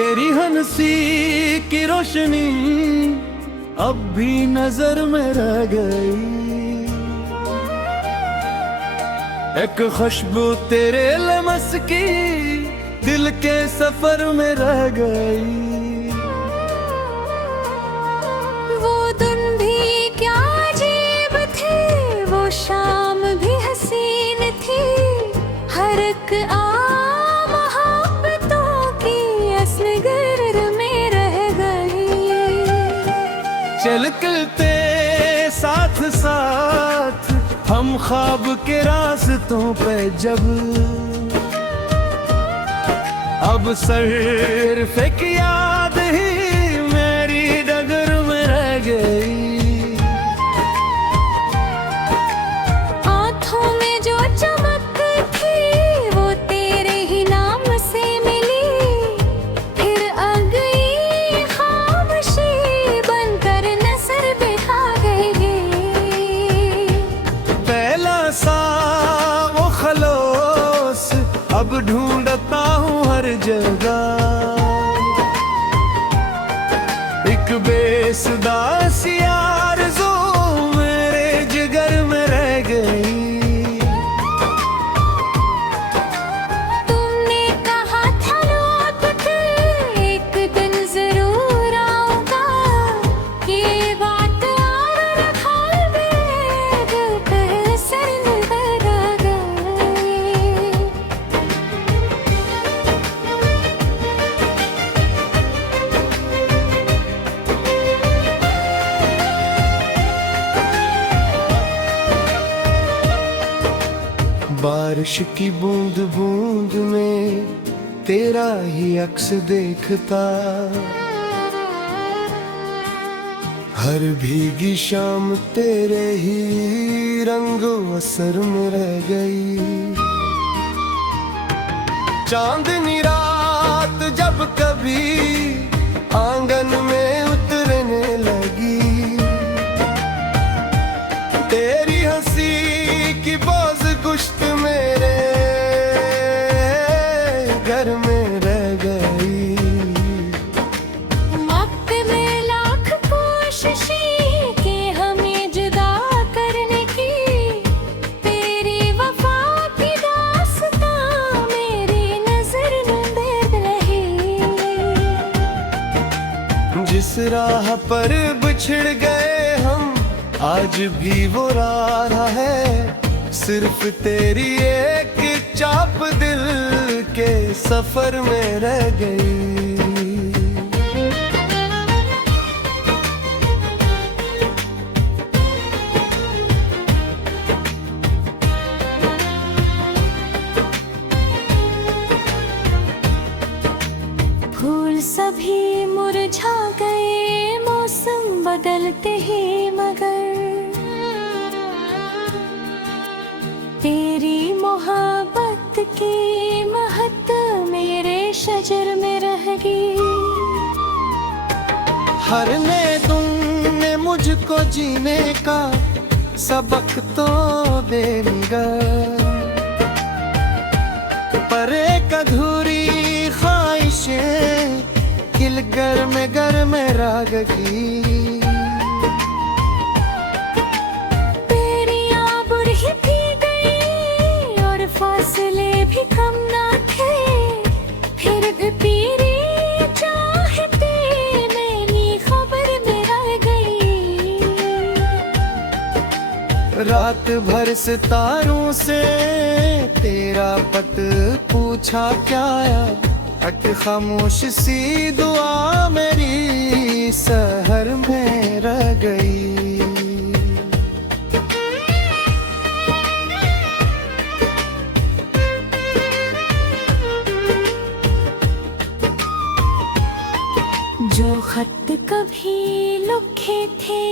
तेरी हंसी की रोशनी अब भी नजर में रह गई। एक खुशबू तेरे लमस की दिल के सफर में रह गई। वो दिन भी क्या अजीब थे, वो शाम भी हसीन थी। हर एक मोहब्बतों की असगर में रह गई। चलते साथ साथ हम ख्वाब के रास्तों पे जब अब सिर्फ एक याद ही मेरी डगर में रह गई। आँखों में जो चमक थी वो तेरे ही नाम से मिली। फिर आ गई खामोशी बनकर नजर बिठा गई। पहला सा वो खलोस अब ढूंढता हूँ हर जगह। एक बेसुदा सी आरज़ू मेरे जिगर में रह गई। तुमने कहा था लौट कर एक दिन जरूर आऊंगा। ये बात और ख्याल में दिल पे असर नजर आ गई। बारिश की बूंद बूंद में तेरा ही अक्स देखता। हर भीगी शाम तेरे ही रंगो असर में रह गई। चांदनी रात जब कभी आंगन में उतरने लगी। तेरी हंसी की बोझ गुश्त मेरे घर में रह गई। वक्त में लाख कोशिशें की हमें जुदा करने की। तेरी वफा की दास्तां मेरी नजर में दर्द रही। जिस राह पर बिछड़ गए हम आज भी वो राह है। सिर्फ तेरी एक चाप दिल के सफर में रह गई। फूल सभी मुरझा गए मौसम बदलते ही, मगर तेरी मोहब्बत की महक मेरे शजर में रह गई। हर ने तुमने मुझको जीने का सबक तो दे दिया। पर एक अधूरी ख्वाहिशें किल घर में राग की। फासले भी कम ना थे, फिर भी तेरी चाहते मेरी खबर में रह गई। रात भर सितारों से तेरा पत पूछा क्या आया। हट खामोश सी दुआ मेरी सहर में रह गई। जो खत कभी लिखे थे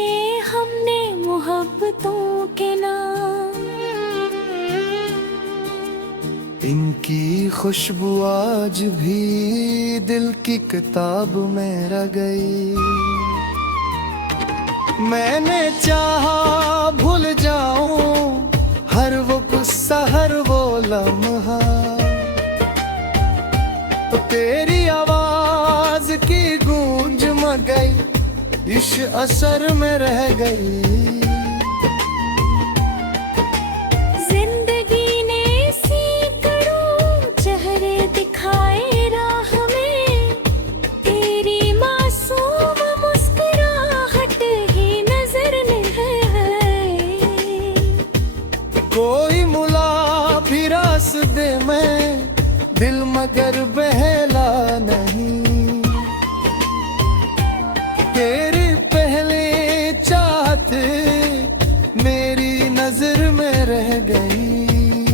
हमने मोहब्बतों के नाम। इनकी खुशबू आज भी दिल की किताब में रह गई। मैंने चाहा भूल जाऊं हर वो गुस्सा हर वो लम्हा। तेरी आवाज इस असर में रह गई। जिंदगी ने सैकड़ों चेहरे दिखाए राह में, तेरी मासूम मुस्कुराहट ही नजर में है। कोई मुला भी रास्ते में, दिल मगर बहला नहीं। तेरी पहले चाहत मेरी नजर में रह गई।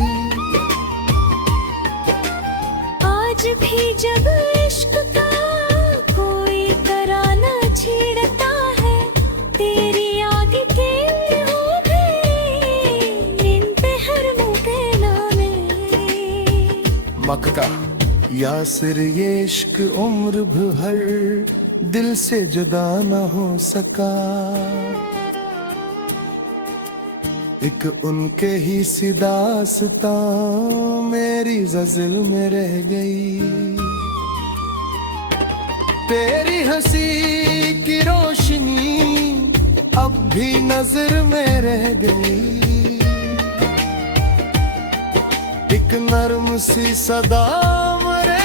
आज भी जब इश्क का कोई तराना छेड़ता है, तेरी याद के हो गए इन पहर में। मक्का यासिर ये इश्क उम्र भर दिल से जुदा न हो सका। एक उनके ही सी दास्तां मेरी ज़िल में रह गई। तेरी हंसी की रोशनी अब भी नजर में रह गई। एक नर्म सी सदा मेरे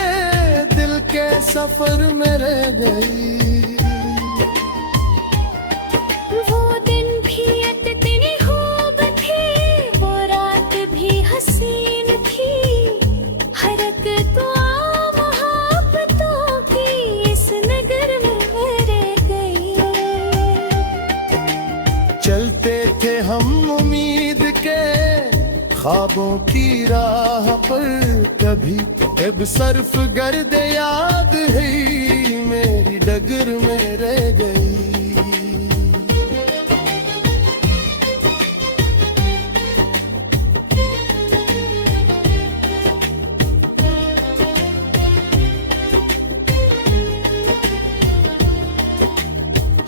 दिल के सफर में रह गई। वो दिन भी इतनी खूब थी, वो रात भी हसीन थी। हरकतों मोहब्बतों की इस नगर में रह गई। चलते थे हम उम्मीद के ख्वाबों की राह पर, कभी अब सर्फ गर्द याद है मेरी डगर में रह गई।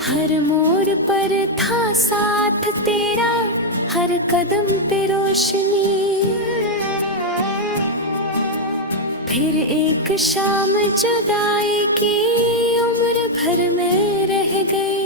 हर मोड़ पर था साथ तेरा, हर कदम पे रोशनी। फिर एक शाम जुदाई की उम्र भर में रह गई।